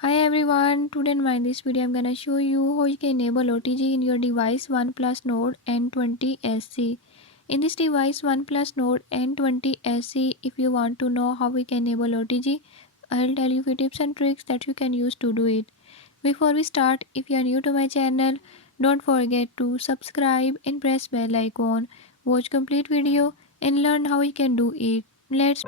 Hi everyone, today in this video I'm gonna show you how you can enable OTG in your device OnePlus Nord N20 SC. In this device OnePlus Nord N20 SC, if you want to know how we can enable OTG, I'll tell you few tips and tricks that you can use to do it. Before we start, if you are new to my channel, don't forget to subscribe and press bell icon. Watch complete video and learn how you can do it. Let's